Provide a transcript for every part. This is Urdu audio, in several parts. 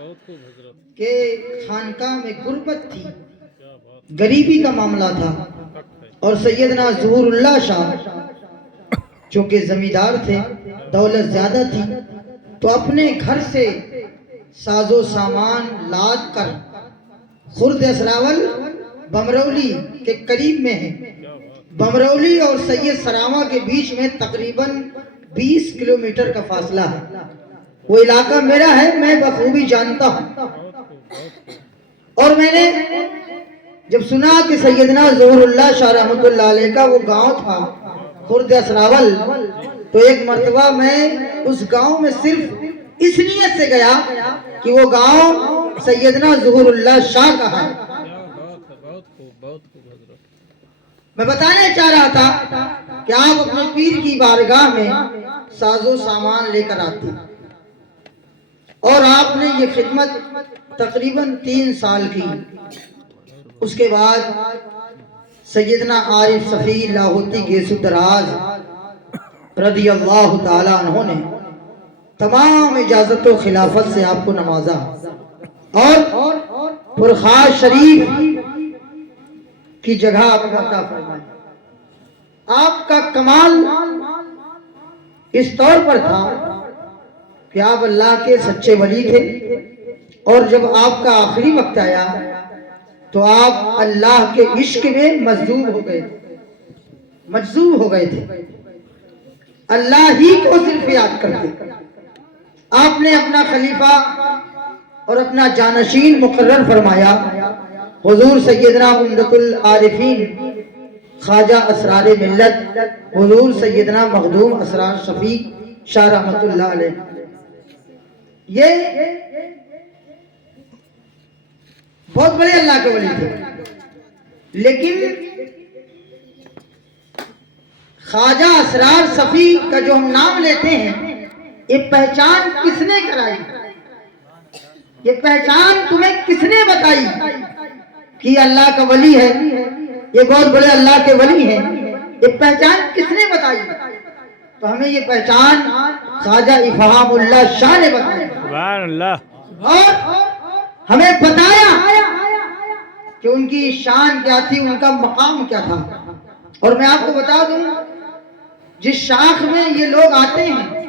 کہ خانقاہ میں غربت تھی، غریبی کا معاملہ تھا، اور سیدنا ظہور اللہ شاہ چونکہ زمیندار تھے، دولت زیادہ تھی، تو اپنے گھر سے ساز و سامان لاد کر خرد اسراول بمرولی کے قریب میں ہے، بمرولی اور سید سراواں کے بیچ میں تقریباً 20 کلومیٹر کا فاصلہ ہے۔ وہ علاقہ میرا ہے، میں بخوبی جانتا ہوں۔ اور میں نے جب سنا کہ سیدنا ظہور اللہ شاہ رحمۃ اللہ علیہ کا وہ گاؤں تھا خرد اسراول، تو ایک مرتبہ میں اس گاؤں میں صرف اس نیت سے گیا کہ وہ گاؤں سیدنا ظہور اللہ شاہ کا ہے۔ میں بتانا چاہ رہا تھا کہ آپ اپنے پیر کی بارگاہ میں ساز و سامان لے کر آتے، اور آپ نے یہ خدمت تقریباً 3 سال کی۔ اس کے بعد سیدنا عارف صفی لاہوتی گیسو دراز رضی اللہ تعالیٰ عنہ نے تمام اجازت و خلافت سے آپ کو نوازا، اور پرخاش شریف کی جگہ آپ کو عطا فرمائی۔ آپ کا کمال اس طور پر تھا کہ آپ اللہ کے سچے ولی تھے، اور جب آپ کا آخری وقت آیا تو آپ اللہ کے عشق میں مجذوب ہو گئے تھے، اللہ ہی کو صرف یاد کرتے۔ آپ نے اپنا خلیفہ اور اپنا جانشین مقرر فرمایا، حضور سیدنا عمدۃ العارفین خواجہ اسرار ملت حضور سیدنا مخدوم اسرار شفیع شاہ رحمۃ اللہ علیہ۔ یہ بہت بڑے اللہ کے ولی تھے، لیکن خواجہ اسرار صفی کا جو ہم نام لیتے ہیں، یہ پہچان کس نے کرائی؟ یہ پہچان تمہیں کس نے بتائی کہ یہ اللہ کا ولی ہے، یہ بہت بڑے اللہ کے ولی ہیں؟ یہ پہچان کس نے بتائی؟ تو ہمیں یہ پہچان خواجہ افہام اللہ شاہ نے بتائی، سبحان اللہ، اور ہمیں بتایا کہ ان کی شان کیا تھی، ان کا مقام کیا تھا۔ اور میں آپ کو بتا دوں، جس شاخ میں یہ لوگ آتے ہیں،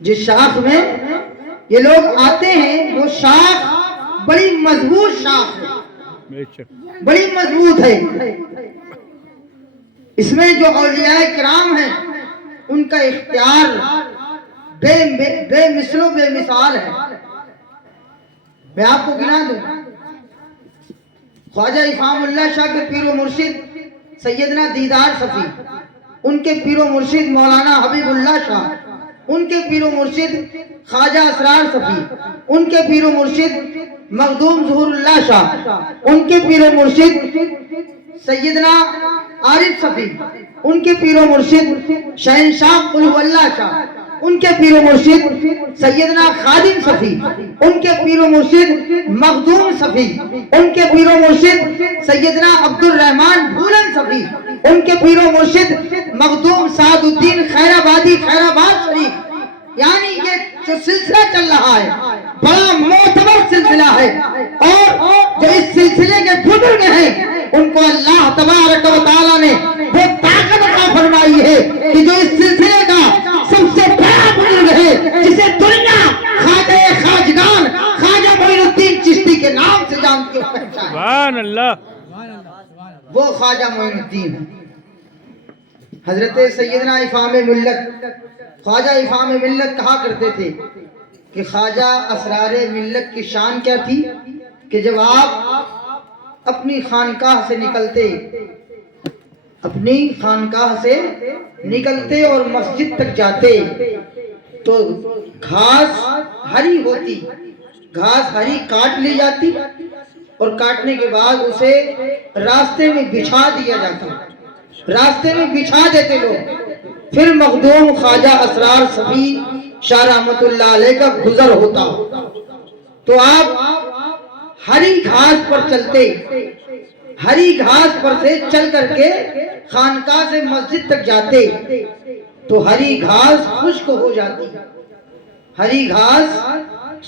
جس شاخ میں یہ لوگ آتے ہیں، وہ شاخ بڑی مضبوط شاخ ہے، بڑی مضبوط ہے۔ اس میں جو اولیاء کرام ہیں، ان کا اختیار بے مثل و بے مثال ہے۔ میں آپ کو گنا دوں، خواجہ افہام اللہ شاہ کے پیر و مرشد سیدنا دیدار صفی، ان کے پیر و مرشد مولانا حبیب اللہ شاہ، ان کے پیر و مرشد خواجہ اسرار صفی، ان کے پیر و مرشد مخدوم ظہور اللہ شاہ، ان کے پیر و مرشد سیدنا عارف صفی، ان کے پیر و مرشد شہنشاہ قلو اللہ شاہ، ان کے پیر و مرشد سیدنا خادم صفی، ان کے پیر و مرشد مخدوم صفی، ان کے پیر و مرشد سیدنا عبد الرحمن بھولن صفی، ان کے پیر و مرشد مخدوم سعد الدین خیر آبادی خیر آباد شریف۔ یعنی یہ جو سلسلہ چل رہا ہے، بڑا معتبر سلسلہ ہے، اور جو اس سلسلے کے بزرگ ہیں، ان کو اللہ تبارک و تعالیٰ نے وہ طاقت عطا فرمائی ہے کہ جو اس سلسلے کا سب سے بڑا بزرگ ہے، جسے دنیا خواجہ خواجگان خواجہ معین الدین چشتی کے نام سے جانتی ہے، سبحان اللہ، وہ خواجہ معین الدین ہے۔ حضرت سیدنا افہام ملت، خواجہ افہام ملت کہا کرتے تھے کہ خواجہ اسرار ملت کی شان کیا تھی کہ جب آپ اپنی خانقاہ سے نکلتے اور مسجد تک جاتے تو گھاس ہری ہوتی، گھاس ہری کاٹ لی جاتی، اور کاٹنے کے بعد اسے راستے میں بچھا دیا جاتا، راستے میں بچھا دیتے لوگ۔ پھر مخدوم خواجہ اسرار صفی شاہ رحمۃ اللہ علیہ کا گزر ہوتا تو آپ ہری گھاس پر چلتے، ہری گھاس پر سے چل کر کے خانقاہ سے مسجد تک جاتے تو ہری گھاس خشک ہو جاتی، ہری گھاس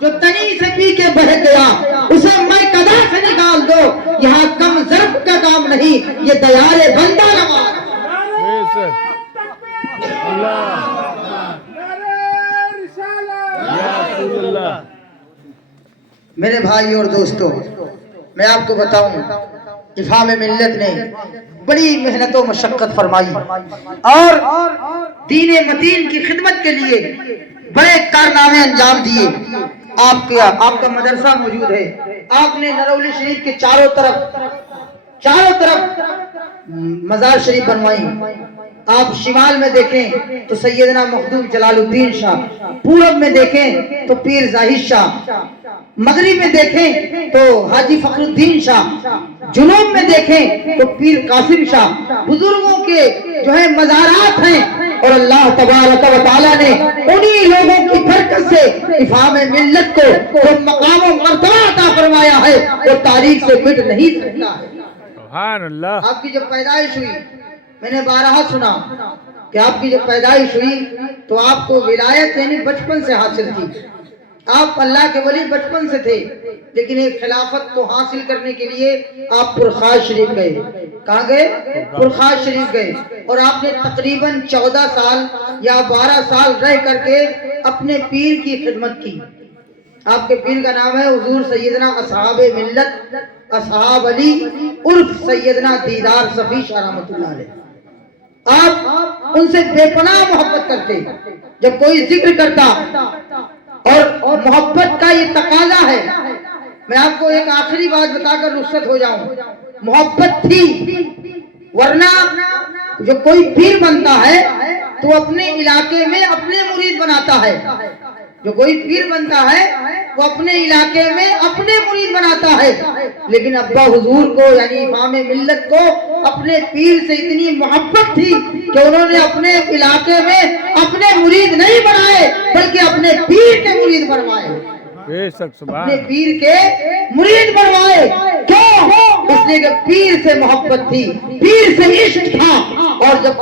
جو تنی سے پی کے بہہ گیا اسے میں قدا سے نکال دو، یہاں کم ضرب کا کام نہیں، یہ دیار بندہ نواز۔ بے شک اللہ یا رسول اللہ۔ میرے بھائی اور دوستو، میں آپ کو بتاؤں افہام ملت نے بڑی محنت و مشقت فرمائی اور دین متین کی خدمت کے لیے بڑے کارنامے انجام دیے۔ آپ کا مدرسہ موجود ہے، آپ نے نرولی شریف کے چاروں طرف مزار شریف بنوائی۔ آپ شمال میں دیکھیں تو سیدنا مخدوم جلال الدین شاہ، پورب میں دیکھیں تو پیر زاہد شاہ، مغرب میں دیکھیں تو حاجی فخر الدین شاہ، جنوب میں دیکھیں تو پیر قاسم شاہ، بزرگوں کے جو ہے مزارات ہیں، اور اللہ تبارک و تعالیٰ نے انہی لوگوں کی برکت سے افہام ملت کو جو مقام و مرتبہ عطا فرمایا ہے وہ تاریخ سے مٹ نہیں سکتا ہے۔ سبحان اللہ۔ آپ کی جب پیدائش ہوئی، میں نے بارہا سنا کہ آپ کی جب پیدائش ہوئی تو آپ کو ولایت یعنی بچپن سے حاصل تھی، آپ اللہ کے ولی بچپن سے تھے، لیکن ایک خلافت کو حاصل کرنے کے لیے آپ پرخاش شریف گئے۔ کہاں گئے؟ پرخاش شریف گئے، اور آپ نے تقریباً 14 سال یا 12 سال رہ کر کے اپنے پیر کی خدمت کی۔ آپ کے پیر کا نام ہے حضور سیدنا اصحاب ملت اصحاب علی عرف سیدنا دیدار صفی شاہ رحمۃ اللہ علیہ۔ آپ ان سے بے پناہ محبت کرتے، جب کوئی ذکر کرتا، اور محبت کا یہ تقاضا ہے۔ میں آپ کو ایک آخری بات بتا کر رخصت ہو جاؤں، محبت تھی، ورنہ جو کوئی پیر بنتا ہے تو اپنے علاقے میں اپنے مرید بناتا ہے، جو کوئی پیر بنتا ہے وہ اپنے علاقے میں اپنے مرید بناتا ہے، لیکن ابا حضور کو یعنی امام ملت کو اپنے پیر سے اتنی محبت تھی کہ انہوں نے اپنے علاقے میں اپنے مرید نہیں بنائے بلکہ اپنے پیر کے مرید بنوائے، بے شک سبحان اپنے پیر کے مرید بنوائے۔ کیوں؟ اس لیے کہ پیر سے محبت تھی، پیر سے عشق تھا، اور جب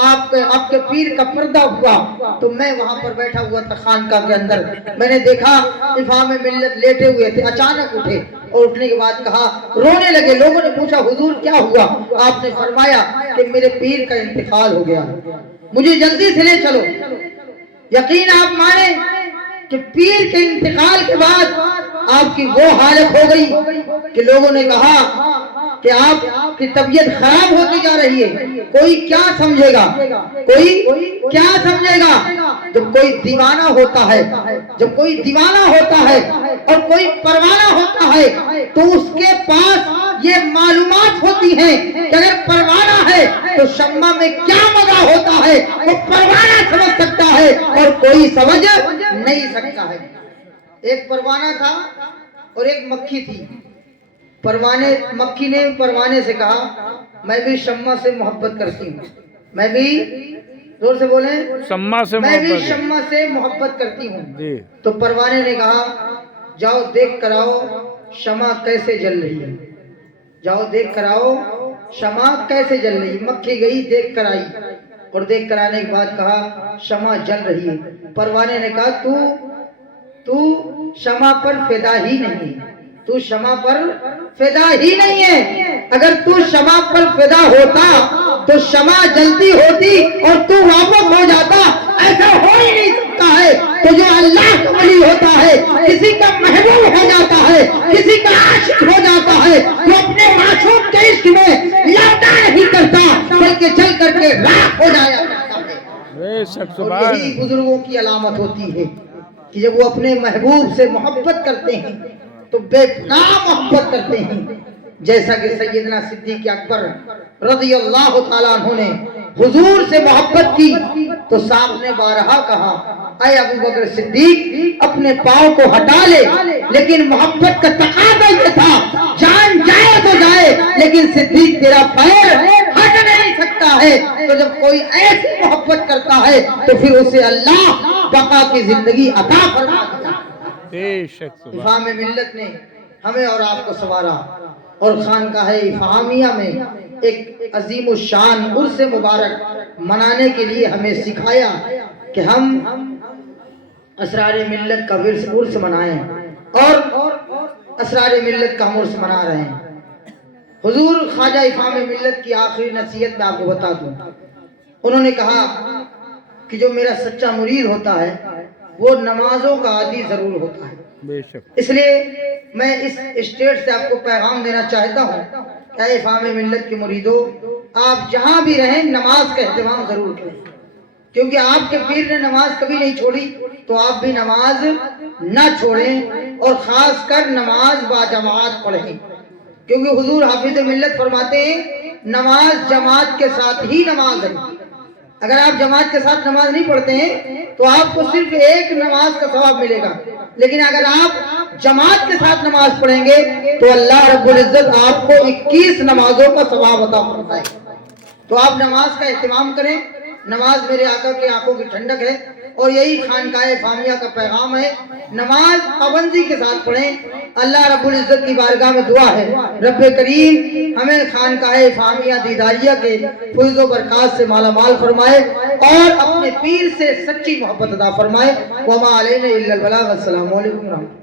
آپ کے پیر کا پردہ ہوا تو میں وہاں پر بیٹھا ہوا تھا خانقاہ کے اندر، میں نے دیکھا امام ملت لیٹے ہوئے تھے، اچانک اٹھے اور اٹھنے کے بعد کہا، رونے لگے۔ لوگوں نے پوچھا حضور کیا ہوا؟ آپ نے فرمایا کہ میرے پیر کا انتقال ہو گیا، مجھے جلدی سے لے چلو۔ یقین آپ مانیں کہ پیر کے انتقال کے بعد آپ کی وہ حالت ہو گئی کہ لوگوں نے کہا کہ آپ کی طبیعت خراب ہوتی جا رہی ہے، کوئی کیا سمجھے گا، کوئی کیا سمجھے گا۔ جب کوئی دیوانہ ہوتا ہے، جب کوئی دیوانہ ہوتا ہے اور کوئی پروانہ ہوتا ہے تو اس کے پاس یہ معلومات ہوتی ہیں کہ اگر پروانہ ہے تو شمع میں کیا مزہ ہوتا ہے وہ پروانہ سمجھ سکتا ہے اور کوئی سمجھ نہیں سکتا ہے۔ ایک پروانہ تھا اور ایک مکھی تھی، مکھی نے پروانے سے کہا میں بھی شمع سے محبت کرتی ہوں، میں بھی زور سے بولیں میں بھی شمع سے محبت کرتی ہوں۔ تو پروانے نے کہا جاؤ دیکھ کر آؤ شمع کیسے جل رہی ہے، جاؤ دیکھ کر آؤ شمع کیسے جل رہی ہے۔ مکھی گئی، دیکھ کر آئی، اور دیکھ کر آنے کے بعد کہا شمع جل رہی ہے۔ پروانے نے کہا تو شمع پر فدا ہی نہیں، تو شمع پر فدا ہی نہیں ہے، اگر تو شمع پر فدا ہوتا تو شمع جلتی ہوتی اور تو واپس ہو جاتا، ایسا ہو ہی نہیں سکتا ہے۔ تو جو اللہ کا ولی ہوتا ہے کسی کا محبوب ہو جاتا ہے، کسی کا عاشق ہو جاتا ہے، وہ اپنے معشوق کے عشق میں لوٹا نہیں کرتا بلکہ چل کر کے راہ ہو جایا کرتا ہے۔ اور یہی بزرگوں کی علامت ہوتی ہے کہ جب وہ اپنے محبوب سے محبت کرتے ہیں تو بے پناہ محبت کرتے ہیں، جیسا کہ سیدنا صدیق اکبر رضی اللہ تعالیٰ عنہ نے حضور سے محبت کی تو صاحب نے بارہا کہا اے ابو بکر صدیق اپنے پاؤں کو ہٹا لے، لیکن محبت کا تقاضا یہ تھا جان جائے تو جائے لیکن صدیق تیرا پیر ہٹ نہیں سکتا ہے۔ تو جب کوئی ایسی محبت کرتا ہے تو پھر اسے اللہ بقا کی زندگی عطا فرماتا ہے۔ امام ملت نے ہمیں اور آپ کو سوارا اور خانقاہ افہامیہ میں ایک عظیم الشان عرس مبارک منانے کے لیے ہمیں سکھایا کہ ہم اسرار ملت کا عرس منائیں اور اسرار ملت کا ہم عرس منا رہے ہیں۔ حضور خواجہ افہام ملت کی آخری نصیحت میں آپ کو بتا دوں، انہوں نے کہا کہ جو میرا سچا مرید ہوتا ہے وہ نمازوں کا عادی ضرور ہوتا ہے۔ بے شک اس لیے میں اس اسٹیج سے آپ کو پیغام دینا چاہتا ہوں کہ اے افہام ملت کے مریدوں، آپ جہاں بھی رہیں نماز کا اہتمام ضرور کریں، کیونکہ آپ کے پیر نے نماز کبھی نہیں چھوڑی، تو آپ بھی نماز نہ چھوڑیں اور خاص کر نماز با جماعت پڑھیں، کیونکہ حضور حافظ ملت فرماتے ہیں نماز جماعت کے ساتھ ہی نماز ہے۔ اگر آپ جماعت کے ساتھ نماز نہیں پڑھتے ہیں تو آپ کو صرف ایک نماز کا ثواب ملے گا، لیکن اگر آپ جماعت کے ساتھ نماز پڑھیں گے تو اللہ رب العزت آپ کو 21 نمازوں کا ثواب عطا فرمائے۔ تو آپ نماز کا اہتمام کریں، نماز میرے آقا کی آنکھوں کی ٹھنڈک ہے، اور یہی خانقاہ افہامیہ کا پیغام ہے، نماز پابندی کے ساتھ پڑھیں۔ اللہ رب العزت کی بارگاہ میں دعا ہے رب کریم ہمیں خانقاہ افہامیہ دیداریہ کے فیض و برکات سے مالا مال فرمائے اور اپنے پیر سے سچی محبت عطا فرمائے۔ وما علینا الا البلاغ۔ السلام علیکم ورحمۃ اللہ۔